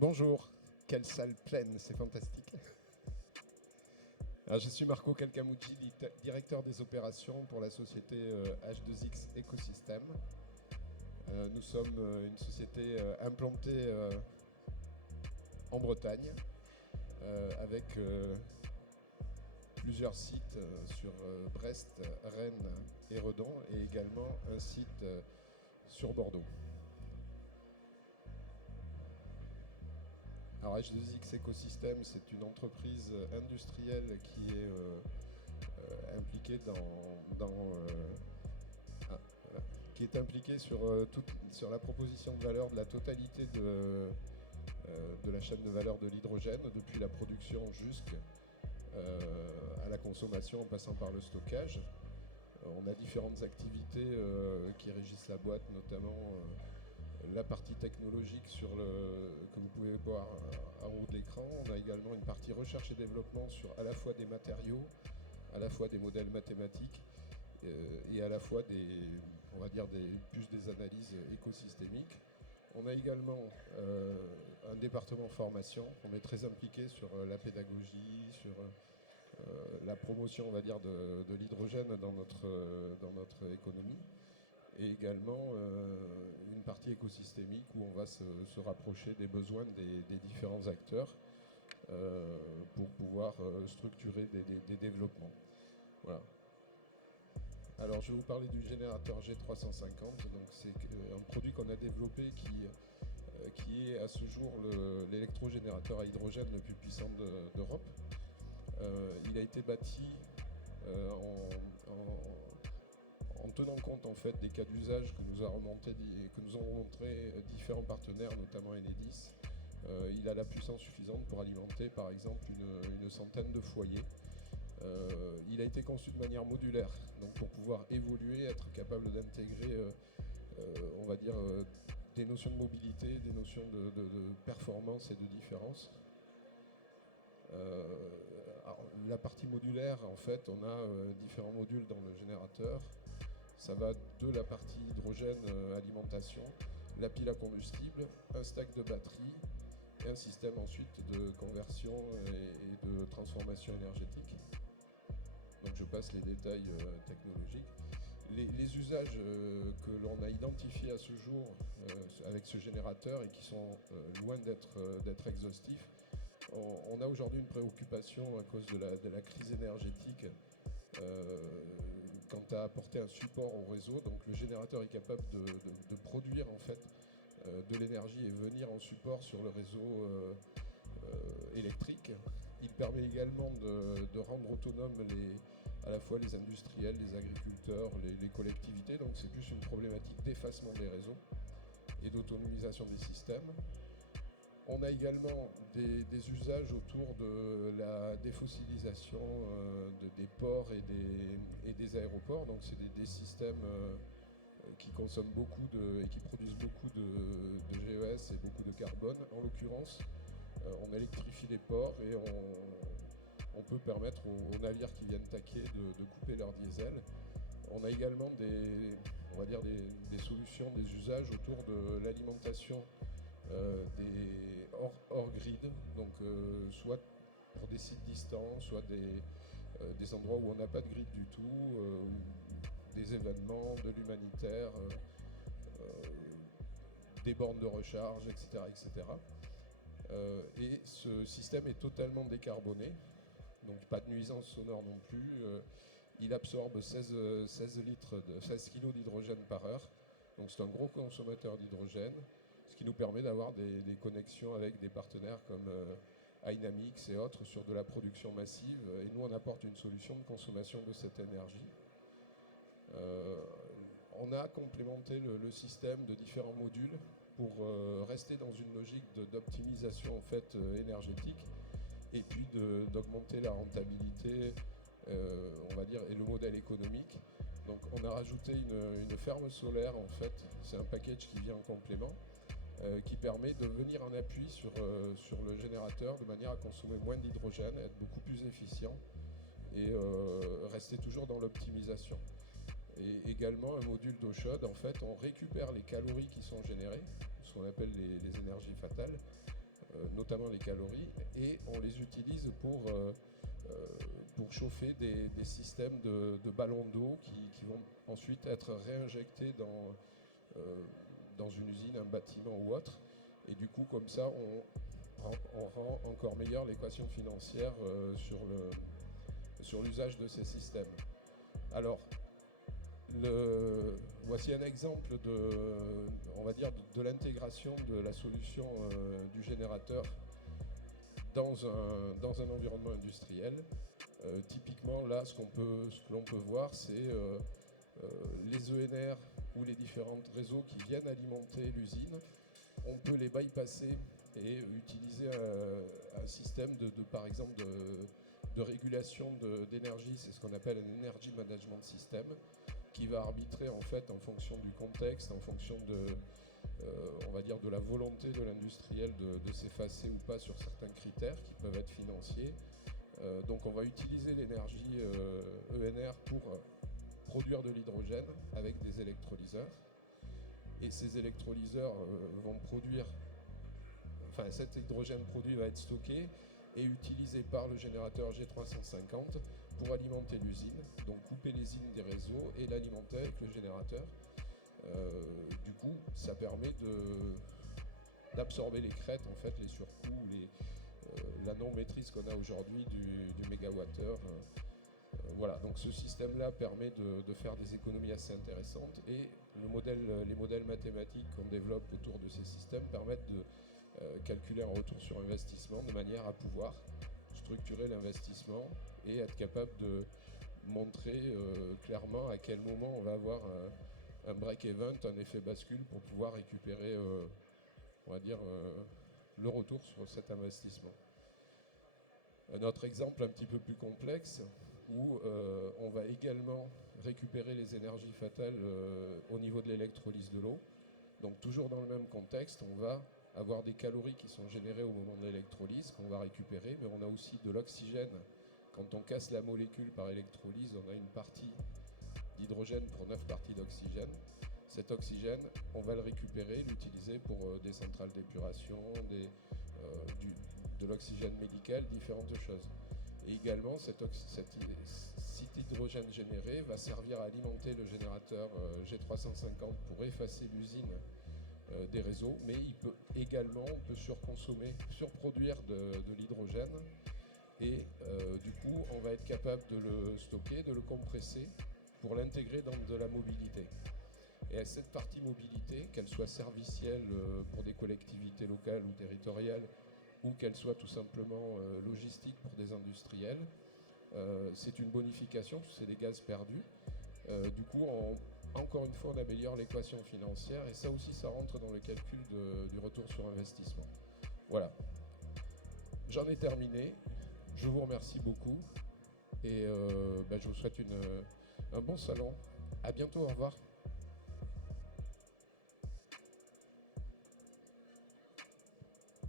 Bonjour, quelle salle pleine, c'est fantastique. Alors, je suis Marco Calcamucci, directeur des opérations pour la société H2X Ecosystem. Nous sommes une société implantée en Bretagne avec plusieurs sites sur Brest, Rennes et Redon et également un site sur Bordeaux. Alors H2X Ecosystem, c'est une entreprise industrielle qui est impliquée qui est impliquée sur la proposition de valeur de la totalité de la chaîne de valeur de l'hydrogène, depuis la production jusqu'à la consommation en passant par le stockage. On a différentes activités qui régissent la boîte, notamment la partie technologique que vous pouvez voir en haut de l'écran. On a également une partie recherche et développement sur à la fois des matériaux, à la fois des modèles mathématiques et à la fois des analyses écosystémiques. On a également un département formation. On est très impliqué sur la pédagogie, sur la promotion, on va dire, de l'hydrogène dans notre économie. Et également une partie écosystémique où on va se rapprocher des besoins des différents acteurs pour pouvoir structurer des développements. Voilà. Alors je vais vous parler du générateur G350. Donc c'est un produit qu'on a développé qui est à ce jour l'électrogénérateur à hydrogène le plus puissant d'Europe. Il a été bâti en tenant compte en fait des cas d'usage que nous ont montré différents partenaires, notamment Enedis. Il a la puissance suffisante pour alimenter par exemple une centaine de foyers. Il a été conçu de manière modulaire, donc pour pouvoir évoluer, être capable d'intégrer on va dire des notions de mobilité, des notions de performance et de différence. Alors, la partie modulaire, en fait, on a différents modules dans le générateur. Ça va de la partie hydrogène alimentation, la pile à combustible, un stack de batterie et un système ensuite de conversion et de transformation énergétique. Donc je passe les détails technologiques. Les usages que l'on a identifiés à ce jour avec ce générateur et qui sont loin d'être exhaustifs, on a aujourd'hui une préoccupation à cause de la crise énergétique quant à apporter un support au réseau. Donc le générateur est capable de produire en fait de l'énergie et venir en support sur le réseau électrique. Il permet également de rendre autonomes à la fois les industriels, les agriculteurs, les collectivités. Donc c'est plus une problématique d'effacement des réseaux et d'autonomisation des systèmes. On a également des usages autour de la défossilisation des ports et des aéroports. Donc c'est des systèmes qui consomment beaucoup et qui produisent beaucoup de GES et beaucoup de carbone. En l'occurrence, on électrifie les ports et on peut permettre aux navires qui viennent taquer de couper leur diesel. On a également des solutions, des usages autour de l'alimentation hors grid, donc soit pour des sites distants, soit des endroits où on n'a pas de grid du tout, des événements, de l'humanitaire, des bornes de recharge, etc. Et ce système est totalement décarboné, donc pas de nuisance sonore non plus. Il absorbe 16 kg d'hydrogène par heure, donc c'est un gros consommateur d'hydrogène, ce qui nous permet d'avoir des connexions avec des partenaires comme Aynamix et autres sur de la production massive. Et nous, on apporte une solution de consommation de cette énergie. On a complémenté le système de différents modules pour rester dans une logique d'optimisation en fait, énergétique et puis d'augmenter la rentabilité, on va dire, et le modèle économique. Donc on a rajouté une ferme solaire en fait, c'est un package qui vient en complément, qui permet de venir en appui sur le générateur de manière à consommer moins d'hydrogène, être beaucoup plus efficient et rester toujours dans l'optimisation. Et également un module d'eau chaude, en fait on récupère les calories qui sont générées, ce qu'on appelle les énergies fatales, notamment les calories, et on les utilise pour chauffer des systèmes de ballons d'eau qui vont ensuite être réinjectés dans une usine, un bâtiment ou autre. Et du coup, comme ça, on rend encore meilleure l'équation financière sur l'usage de ces systèmes. Alors, voici un exemple on va dire, de l'intégration de la solution du générateur dans un environnement industriel. Typiquement, là, ce que l'on peut voir, c'est les ENR ou les différents réseaux qui viennent alimenter l'usine. On peut les bypasser et utiliser un système par exemple, de régulation d'énergie. C'est ce qu'on appelle un Energy Management System, qui va arbitrer en fait en fonction du contexte, en fonction on va dire de la volonté de l'industriel de s'effacer ou pas sur certains critères qui peuvent être financiers. Donc on va utiliser l'énergie ENR pour produire de l'hydrogène avec des électrolyseurs. Et ces électrolyseurs vont produire, enfin cet hydrogène produit va être stocké et utilisé par le générateur G350 pour alimenter l'usine, donc couper les lignes des réseaux et l'alimenter avec le générateur. Du coup, ça permet d'absorber les crêtes, en fait, les surcoûts, la non-maîtrise qu'on a aujourd'hui du mégawattheure. Voilà, donc ce système-là permet de faire des économies assez intéressantes, et les modèles mathématiques qu'on développe autour de ces systèmes permettent de calculer un retour sur investissement de manière à pouvoir structurer l'investissement et être capable de montrer clairement à quel moment on va avoir un break-even, un effet bascule pour pouvoir récupérer, on va dire, le retour sur cet investissement. Un autre exemple un petit peu plus complexe, où on va également récupérer les énergies fatales au niveau de l'électrolyse de l'eau. Donc toujours dans le même contexte, on va avoir des calories qui sont générées au moment de l'électrolyse, qu'on va récupérer, mais on a aussi de l'oxygène. Quand on casse la molécule par électrolyse, on a une partie d'hydrogène pour 9 parties d'oxygène. Cet oxygène, on va le récupérer, l'utiliser pour des centrales d'épuration, de l'oxygène médical, différentes choses. Et également, cet hydrogène généré va servir à alimenter le générateur G350 pour effacer l'usine des réseaux, mais on peut surproduire de l'hydrogène, et du coup, on va être capable de le stocker, de le compresser pour l'intégrer dans de la mobilité. Et cette partie mobilité, qu'elle soit servicielle pour des collectivités locales ou territoriales, ou qu'elle soit tout simplement logistique pour des industriels, c'est une bonification, c'est des gaz perdus. Du coup, encore une fois, on améliore l'équation financière, et ça aussi, ça rentre dans le calcul du retour sur investissement. Voilà. J'en ai terminé. Je vous remercie beaucoup, et je vous souhaite un bon salon. À bientôt, au revoir.